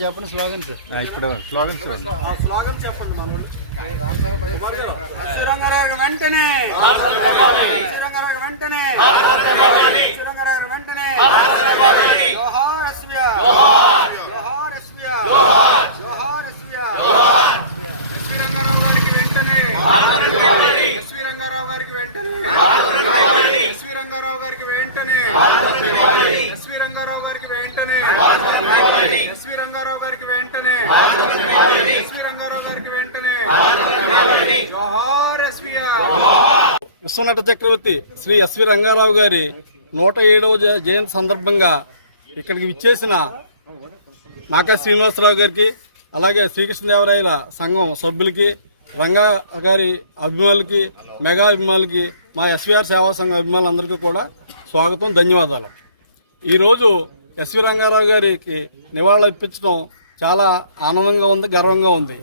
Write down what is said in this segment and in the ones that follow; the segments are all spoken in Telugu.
చెప్పండి స్లోగన్స్ ఇప్పుడు స్లోగన్స్. ఆ స్లోగన్ చెప్పండి మన వాళ్ళు. కుమార్ గారు. శ్రీరంగారావు వెంటనే శ్రీరంగారావు వెంటనే శ్రీరంగారావు వెంటనే జోహార్ ఎస్వియా జోహార్ ఎస్వియా జోహార్ ఎస్వియా ఎస్వి రంగారావు గారికి వెంటనే ఎస్వి రంగారావు గారికి వెంటనే ఎస్వి రంగారావు గారికి వెంటనే ఎస్వి రంగారావు గారికి వెంటనే ఎస్వి రంగారావు గారికి వెంటనే ఎస్వి రంగారావు గారికి వెంటనే జోహార్ ఎస్వియా విశ్వనట చక్రవర్తి శ్రీ ఎస్వి రంగారావు గారి నూట ఏడవ జయంతి సందర్భంగా ఇక్కడికి విచ్చేసిన నాకా శ్రీనివాసరావు గారికి అలాగే శ్రీకృష్ణదేవరాయల సంఘం సభ్యులకి రంగా గారి అభిమానులకి మెగా అభిమానులకి మా ఎస్విఆర్ సేవా సంఘం అభిమానులందరికీ కూడా స్వాగతం ధన్యవాదాలు. ఈరోజు ఎస్వి రంగారావు గారికి నివాళులు ఇప్పించడం చాలా ఆనందంగా ఉంది గర్వంగా ఉంది.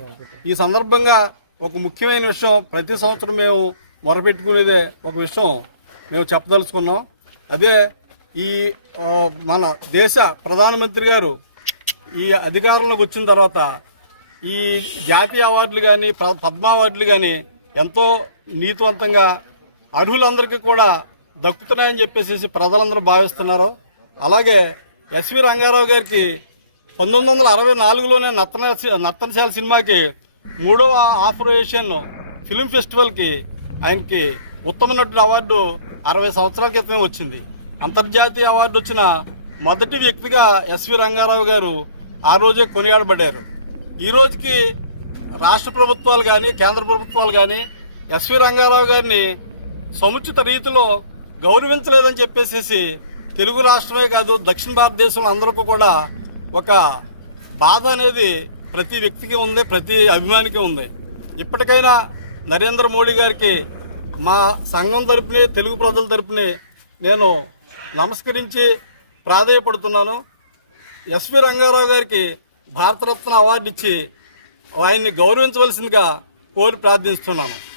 ఈ సందర్భంగా ఒక ముఖ్యమైన విషయం ప్రతి సంవత్సరం మేము మొరపెట్టుకునేదే ఒక విషయం మేము చెప్పదలుచుకున్నాం. అదే ఈ మన దేశ ప్రధానమంత్రి గారు ఈ అధికారంలోకి వచ్చిన తర్వాత ఈ జాతీయ అవార్డులు కానీ పద్మ అవార్డులు కానీ ఎంతో నీతివంతంగా అర్హులందరికీ కూడా దక్కుతున్నాయని చెప్పేసి ప్రజలందరూ భావిస్తున్నారు. అలాగే ఎస్వి రంగారావు గారికి పంతొమ్మిది వందల అరవై నాలుగులోనే నర్తన నర్తనశాల సినిమాకి మూడవ ఆఫరేషన్ ఫిల్మ్ ఫెస్టివల్కి ఆయనకి ఉత్తమ నటుడు అవార్డు అరవై సంవత్సరాల క్రితమే వచ్చింది. అంతర్జాతీయ అవార్డు వచ్చిన మొదటి వ్యక్తిగా ఎస్వి రంగారావు గారు ఆ రోజే కొనియాడబడ్డారు. ఈ రోజుకి రాష్ట్ర ప్రభుత్వాలు కానీ కేంద్ర ప్రభుత్వాలు కానీ ఎస్వి రంగారావు గారిని సముచిత రీతిలో గౌరవించలేదని చెప్పేసి తెలుగు రాష్ట్రమే కాదు దక్షిణ భారతదేశంలో అందరికీ కూడా ఒక బాధ అనేది ప్రతి వ్యక్తికి ఉంది ప్రతి అభిమానికి ఉంది. ఇప్పటికైనా నరేంద్ర మోడీ గారికి మా సంఘం తరపుని తెలుగు ప్రజల తరపుని నేను నమస్కరించి ప్రాధేయపడుతున్నాను. ఎస్వి రంగారావు గారికి భారతరత్న అవార్డు ఇచ్చి ఆయన్ని గౌరవించవలసిందిగా కోరి ప్రార్థిస్తున్నాను.